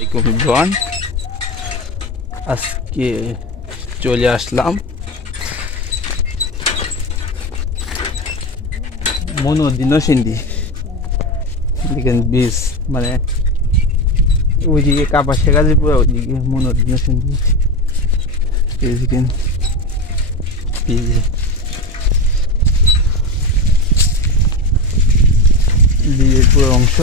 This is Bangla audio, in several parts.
এভরিওয়ান, আজকে চলে আসলাম মনোদিনসিন্দি দেখেন বীজ, মানে ওইদিকে কাপাসিয়া গাজীপুর, ওইদিকে মনোদিনসিন্দি দেখেন বীজ, বীজের পুরো অংশ।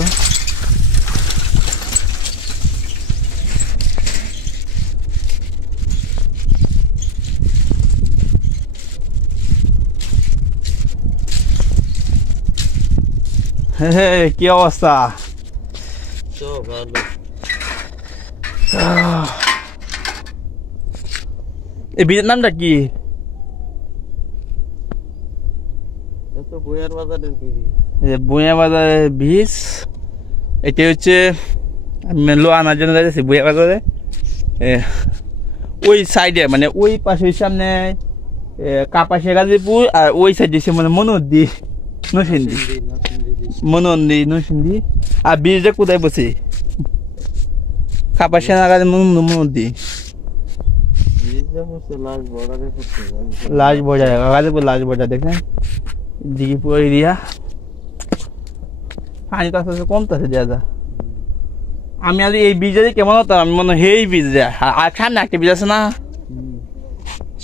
কি অবস্থা? এই বীজের নামটা কি? বইয়া বাজারের বীজ। এটা হচ্ছে লো আনার জন্য যাইতেছি বইয়া বাজারে। ওই সাইডে মানে ওই পাশে সামনে কাপাসিয়া গাজীপুর, আর ওই সাইডে মানে মনোদি নসিন্দি, মনোন্দি নসিন্দি। আর বীজটা কোথায় বসে? কাপাসিয়া না মনোদি last border, Gazipur last border. দেখেন দিকে পুরো এরিয়া পানি তো আস্তে কমতেছে দাদা। আমি আর এই বীজে কেমন হতাম, আমি মনে হয় এই বীজ দেয়। আর সামনে একটা বীজ আছে না,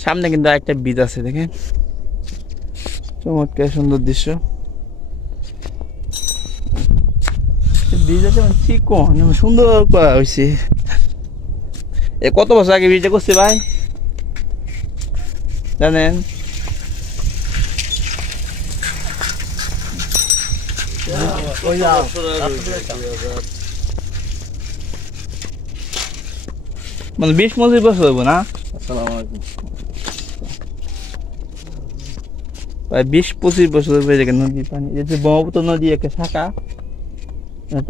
সামনে কিন্তু একটা বীজ আছে। দেখেন চমৎকার সুন্দর দৃশ্য। বীজ আছে চিকন, সুন্দর করা হয়েছে। এ কত বছর আগে বীজটা করছে ভাই জানেন? মানে 20-25 বছর হইব না? প্রায় 20-25 বছর হয়ে যায় নদীর পানি। যেহেতু ব্রহ্মপুত্র নদী একটা শাখা,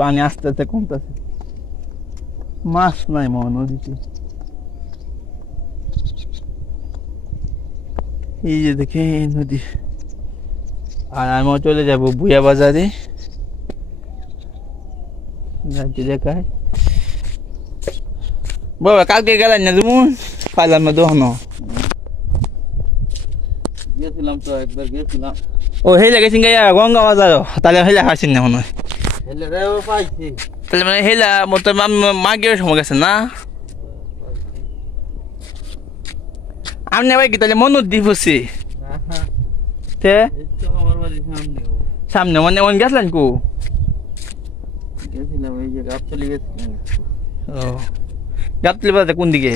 পানি আস্তে আস্তে কমতেছে। মাছ নাই মা নদীতে। এই যে দেখে নদী। আর আমি চলে যাবো বুয়া বাজারে, দেখায়। বাবা কালকে গেলেন না তুমি? পাইলাম না দোকানো। গেছিলাম তো একবার, গেছিলাম। ও হেলে গেছেন গাইয়া গঙ্গা বাজার, তাহলে হেলে হাসছেন না মনে হয়। তাহলে মানে হেলা মতো মাগের সময় গেছেন না? আপনি ভাই কি তাহলে মনোদি বসে সামনে মানে ওন গেছিলেন কো? গেছিলাম এই যে গাবতলি গেছিলাম। ও গাবতলি বাজার কোন দিকে?